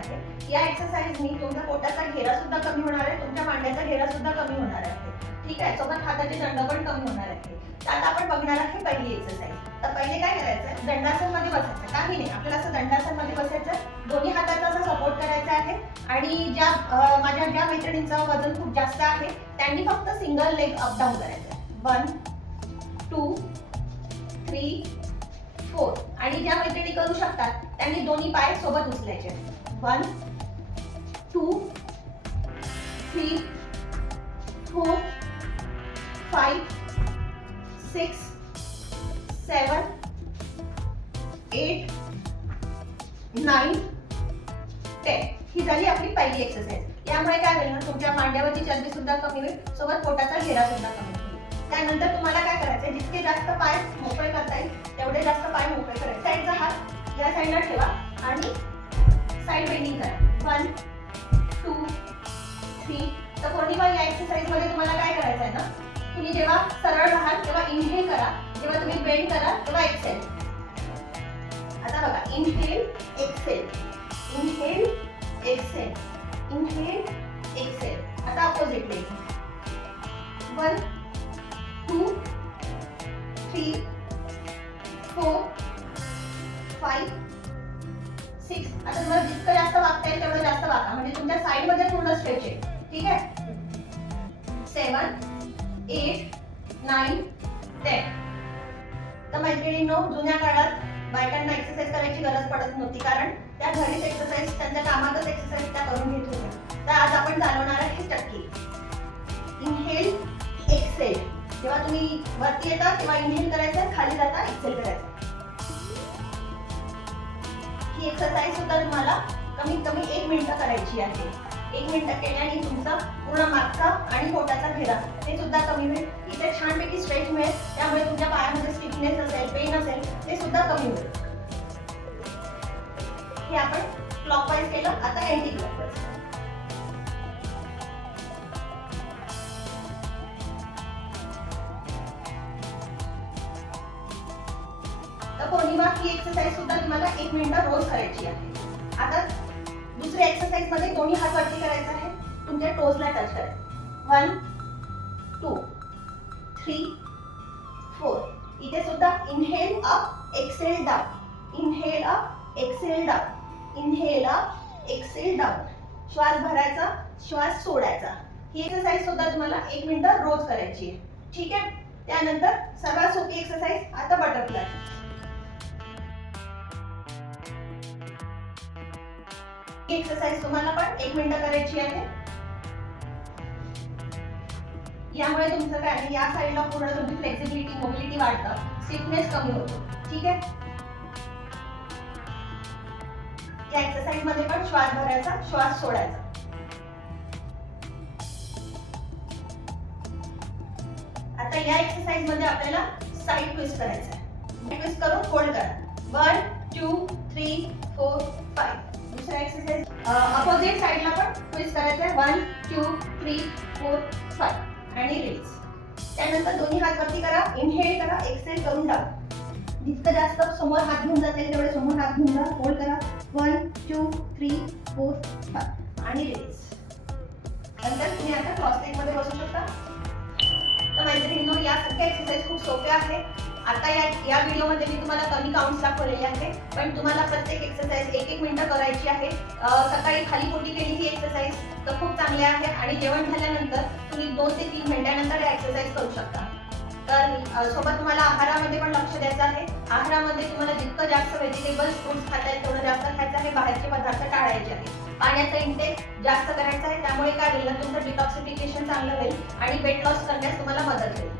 आहे. या एक्सरसाइजनी तुमचा पोटाचा घेरा सुद्धा कमी होणार आहे तुमच्या मांड्याचा घेरा सुद्धा कमी होणार आहे. ठीक आहे? सोबत हाताची दंड पण कमी होणार आहे तर आता आपण बघणार आहे पहिली एक्सरसाइज तर पहिले काय करायचं दंडासनमध्ये बसायचं. काही नाही. आपल्याला असं दंडासनमध्ये बसायचं दोन्ही हाताचा असा सपोर्ट करायचा आहे. आणि ज्या माझ्या ज्या मैत्रिणींचं वजन खूप जास्त आहे त्यांनी फक्त सिंगल लेग अप डाऊन करायचं वन टू थ्री फोर आणि ज्या मैत्रिणी करू शकतात त्यांनी दोन्ही पाय सोबत उचलायचे. One two three four five six seven eight nine ten ही झाली आपली पहिली एक्सरसाइज यामुळे काय होईल ना तुमच्या मांड्यावरची चरबी सुद्धा कमी होईल सोबत पोटाचा घेरा सुद्धा कमी होईल. त्यानंतर तुम्हाला काय करायचं जितके जास्त पाय मोकळे करता साईडला ठेवा आणि साईड बेंडिंग करा. वन टू थ्री तर पौर्णिमा या एक्सरसाइजमध्ये तुम्हाला काय करायचं आहे ना? तुम्ही जेव्हा सरळ राहाल तेव्हा इनहेल करा. जेव्हा तुम्ही बेंड करा तेव्हा एक्सेल आता बघा inhale exhale inhale exhale inhale exhale आता अपोजिट वन आता तुम्हाला जितकं जास्त वागता येईल तेवढं जास्त वागा. म्हणजे तुमच्या साईडमध्ये पूर्ण स्ट्रेच आहे. ठीक आहे? सेवन एट नाईन टेन तर मैत्रिणींनो जुन्या काळात बायकांना एक्सरसाइज करायची गरज पडत नव्हती. कारण त्या घरीच एक्सरसाइज त्यांच्या कामातच एक्सरसाइज त्या करून घेत होत्या. तर आज आपण चालवणार आहे टक्के. इनहेल एक्सेल जेव्हा तुम्ही वरती येता तेव्हा इनहेल करायचं खाली जाता एक्सेल करायचं. ती एक्सरसाइज सुद्धा तुम्हाला कमीत कमी एक मिनिटं करायची आहे. एक मिनिटं केल्याने तुमचा पूर्ण मागचा आणि पोटाचा घेरा ते सुद्धा कमी होईल. इथे छानपैकी स्ट्रेच मिळेल. त्यामुळे तुमच्या पायामध्ये स्टिफनेस असेल पेन असेल ते सुद्धा कमी होईल. हे आपण क्लॉकवाईज केलं. आता अँटी क्लॉकवाईज तर पौर्णिमा ही एक्सरसाइज सुद्धा तुम्हाला एक मिनिटं रोज करायची आहे. आता दुसऱ्या एक्सरसाइजमध्ये दोन्ही हात वरती करायचा आहे? तुमच्या टोजला टच करायचं वन टू थ्री फोर इथे सुद्धा inhale up exhale down inhale up exhale down inhale up exhale down श्वास भरायचा श्वास सोडायचा. ही एक्सरसाइज सुद्धा तुम्हाला एक मिनिटं रोज करायची आहे. ठीक आहे? त्यानंतर सर्वात सोपी एक्सरसाइज आता बटरफ्लाय ही एक्सरसाइज तुम्हाला पण एक मिनिट करायची आहे. यामुळे तुमचं काय आहे, या साईडला पूर्ण तुमची फ्लेक्सिबिलिटी मोबिलिटी वाढतं. स्टिफनेस कमी होतो. ठीक आहे? या एक्सरसाइजमध्ये पण श्वास भरायचा श्वास सोडायचा. आता या एक्सरसाइजमध्ये आपल्याला साईड ट्विस्ट करायचा आहे. ट्विस्ट करून होल्ड करा. One two three four five. दुसरा एक्सरसाइज अपोजिट साईडला पण ट्विस्ट करायचं आहे one two three four five. आणि रिलीज त्यानंतर दोन्ही हात वरती करा. इनहेल करा. एक्सेल करून टाका. जितकं जास्त समोर हात घेऊन जाते तेवढे समोर हात घेऊन जा. होल्ड करा. One two three four five आणि रिलीज नंतर तुम्ही आता क्रॉस लेगमध्ये बसू शकता. तर मैत्रिणींनो या सगळ्या एक्सरसाइज खूप सोप्या आहेत. आता या या व्हिडिओमध्ये मी तुम्हाला कमी काउंट्स दाखवलेले आहे पण तुम्हाला प्रत्येक एक्सरसाइज एक एक मिनिटं करायची आहे. सकाळी खाली पोटी केली ही एक्सरसाइज तर खूप चांगली आहे आणि जेवण झाल्यानंतर तुम्ही दोन ते तीन मिनिटानंतर या एक्सरसाइज करू शकता. तर सोबत तुम्हाला आहारामध्ये पण लक्ष द्यायचं आहे. आहारामध्ये तुम्हाला जितकं जास्त व्हेजिटेबल्स फ्रुट्स खाता येईल तेवढं जास्त खायचं आहे. बाहेरचे पदार्थ टाळायचे आहे पाण्याचा इंटेक जास्त करायचा आहे. त्यामुळे काय होईल तुमचं डिटॉक्सिफिकेशन चांगलं होईल आणि वेट लॉस करण्यास तुम्हाला मदत होईल.